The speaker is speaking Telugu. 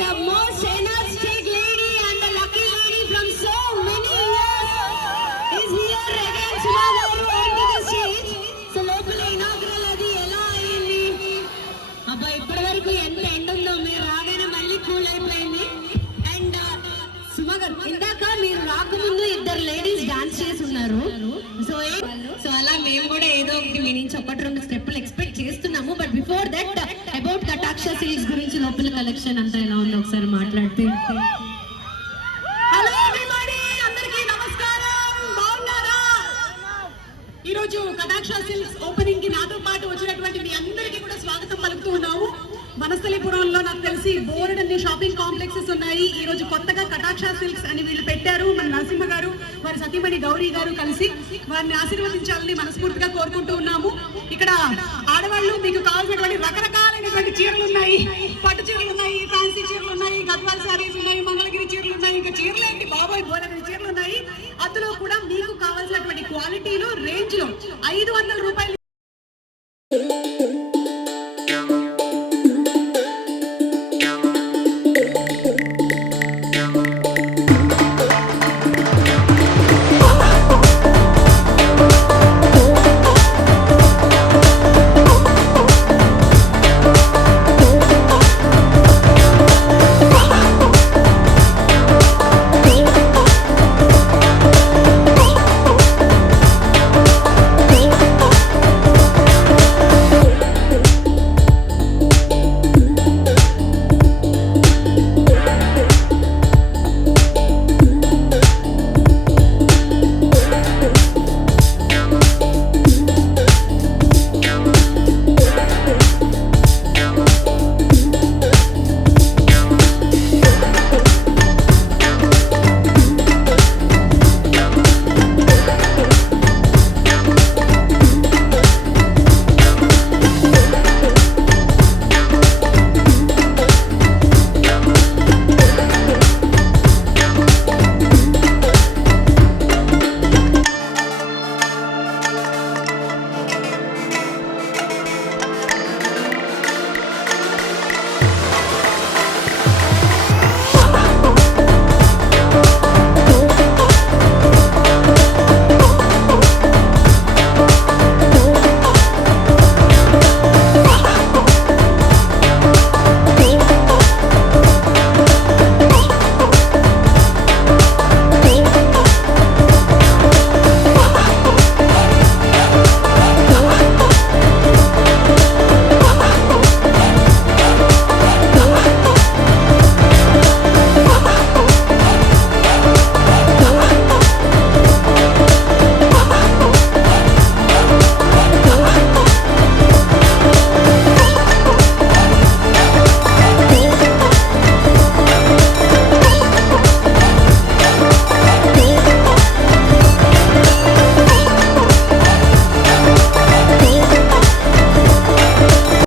the most energetic lady and the lucky lady from so many years is here again. Suma garu onto the stage. So లోపల inaugural అది ఎలా అయింది? అబ్బా ఇప్పటి వరకు ఎంత ఎండ్ ఉందో మీరు రాగానే మళ్ళీ కూల్ అయిపోయింది. అండ్ సుమ గారు ఇందాక మీరు రాకముందు ఇద్దరు లేడీస్ డాన్స్ చేసి ఉన్నారు. సో అలా మేము కూడా ఏదో ఒకటి మీ నుంచి ఒకటి రెండు స్టెప్పులు ఎక్స్పెక్ట్ చేస్తున్నాము. బట్ బిఫోర్ దట్ అబౌట్ కటాక్ష సిల్క్స్ గురించి లోపల కలెక్షన్ అంతా ఎలా ఉందో ఒకసారి మాట్లాడితే. హలో ఎవ్రీబడీ, అందరికీ నమస్కారం. బాగున్నారా? ఈరోజు కటాక్ష సిల్క్స్ ఓపెనింగ్ కి నాతో పాటు వచ్చినటువంటి మీ అందరికీ కూడా స్వాగతం పలుకుతూ ఉన్నాము. వనస్థలిపురంలో నాకు తెలిసి బోర్డ్ అన్ని షాపింగ్ కాంప్లెక్సెస్ ఉన్నాయి. ఈ రోజు కొత్తగా కటాక్ష సిల్క్స్ అని వీళ్ళు పెట్టారు. మన నరసింహ గారు వారి సతీమణి గౌరీ గారు కలిసి వారిని ఆశీర్వదించాలని మనస్ఫూర్తిగా కోరుకుంటూ ఉన్నాము. ఇక్కడ ఆడవాళ్ళు మీకు కావాల్సినటువంటి రకరకాలైనటువంటి చీరలు ఉన్నాయి, పట్టు చీరలు ఉన్నాయి, ఫ్యాన్సీ చీరలు ఉన్నాయి, గద్వాల్ సారీస్ ఉన్నాయి, మంగళగిరి చీరలు ఉన్నాయి, ఇంకా చీరలు ఏంటి బాబాయ్ బోలెడన్ని చీరలు ఉన్నాయి. అందులో కూడా మీకు కావాల్సినటువంటి క్వాలిటీలో రేంజ్ లో 500 రూపాయల